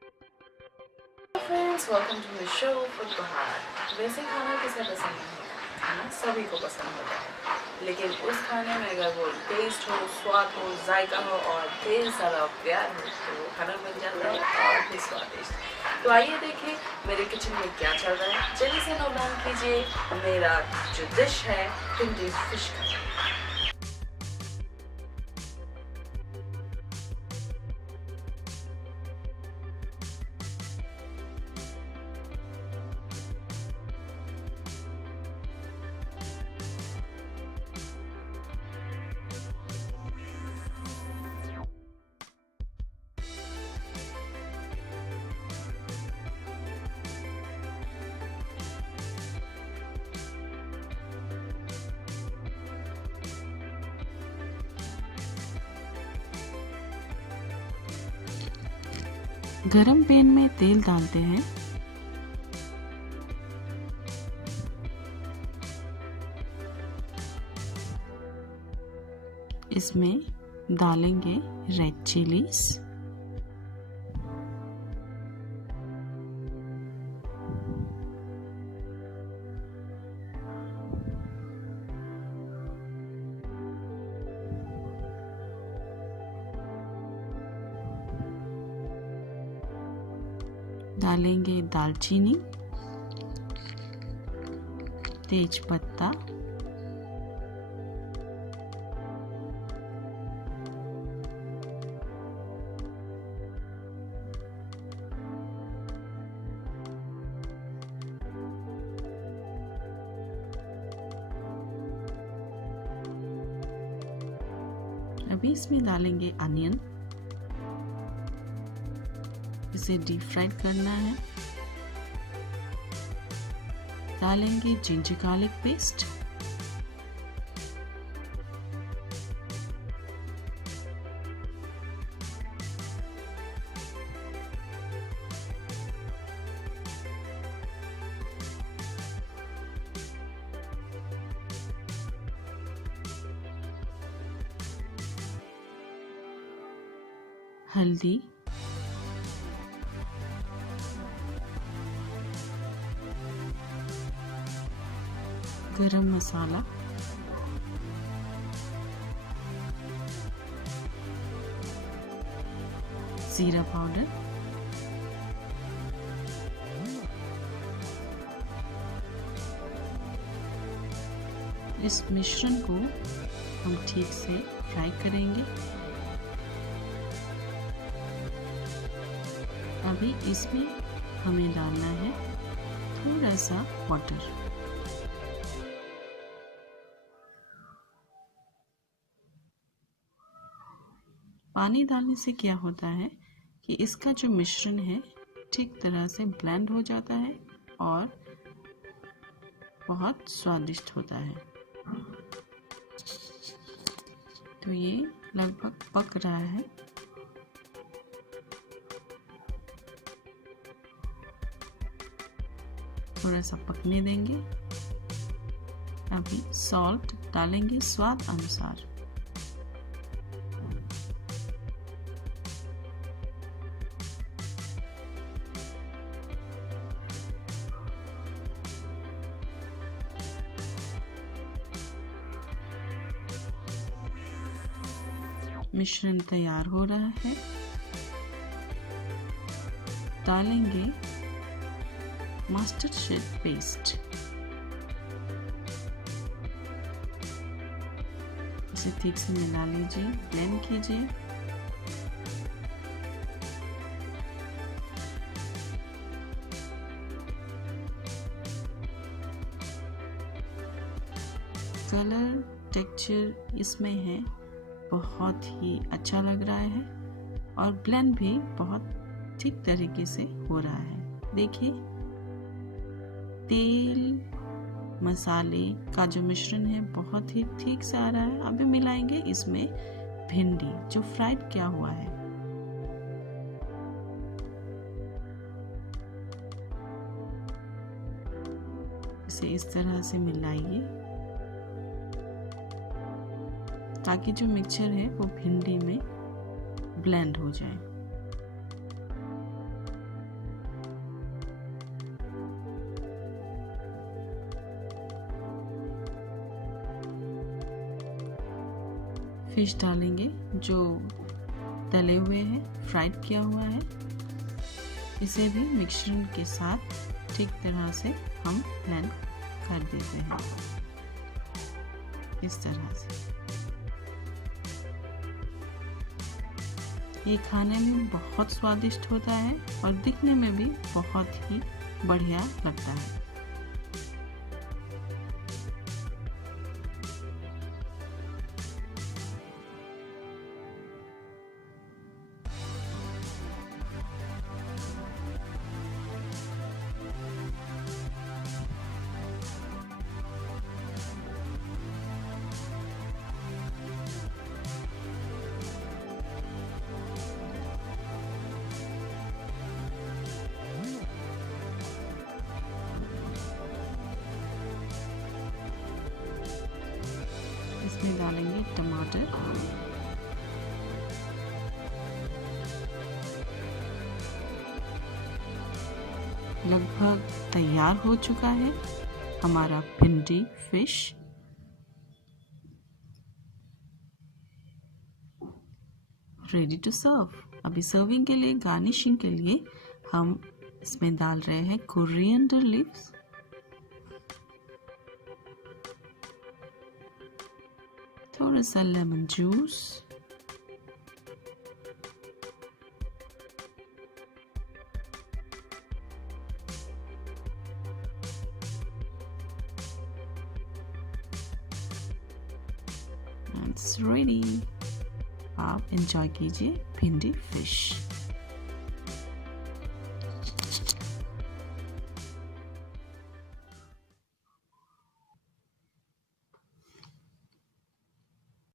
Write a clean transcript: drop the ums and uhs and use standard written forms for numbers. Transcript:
Friends, welcome to my show food Bahar. वैसे खाना किसे पसंद नहीं है? खाना सभी को पसंद होता है, लेकिन उस खाने में अगर वो टेस्ट हो, स्वाद हो, जायका हो और ढेर सारा प्यार हो तो वो खाना बन जाता है और भी स्वादिष्ट। तो आइए देखें मेरे किचन में क्या चल रहा है। जल्दी से नोट डाउन कीजिए मेरा जो डिश है, भिंडी फिश का। गरम पैन में तेल डालते हैं। इसमें डालेंगे रेड चिलीज, डालेंगे दालचीनी, तेज पत्ता, अभी इसमें डालेंगे अनियन। इसे डीप फ्राई करना है। डालेंगे जिंजर गार्लिक पेस्ट, हल्दी, गरम मसाला, जीरा पाउडर, इस मिश्रण को हम ठीक से फ्राई करेंगे। अभी इसमें हमें डालना है थोड़ा सा वाटर। पानी डालने से क्या होता है कि इसका जो मिश्रण है ठीक तरह से ब्लेंड हो जाता है और बहुत स्वादिष्ट होता है। तो ये लगभग पक रहा है। थोड़ा सा पकने देंगे। अभी सॉल्ट डालेंगे स्वाद अनुसार। मिश्रण तैयार हो रहा है। डालेंगे मस्टर्ड शेड पेस्ट। इसे ठीक से मिला लीजिए, ब्लेंड कीजिए। कलर टेक्सचर इसमें है बहुत ही अच्छा लग रहा है और ब्लेंड भी बहुत ठीक तरीके से हो रहा है। देखिए तेल मसाले का जो मिश्रण है बहुत ही ठीक से आ रहा है। अभी मिलाएंगे इसमें भिंडी जो फ्राइड किया हुआ है। इसे इस तरह से मिलाइए ताकि जो मिक्सचर है वो भिंडी में ब्लेंड हो जाए। फिश डालेंगे जो तले हुए हैं, फ्राइड किया हुआ है। इसे भी मिक्सचर के साथ ठीक तरह से हम ब्लेंड कर देते हैं, इस तरह से। ये खाने में बहुत स्वादिष्ट होता है और दिखने में भी बहुत ही बढ़िया लगता है। इसमें डालेंगे टमाटर, लगभग तैयार हो चुका है हमारा भिंडी फिश। Ready to serve. अभी सर्विंग के लिए, गार्निशिंग के लिए हम इसमें डाल रहे हैं कोरिएंडर लीव्स, थोड़ा सा लेमन जूस, इट्स रेडी। आप एंजॉय कीजिए भिंडी फिश।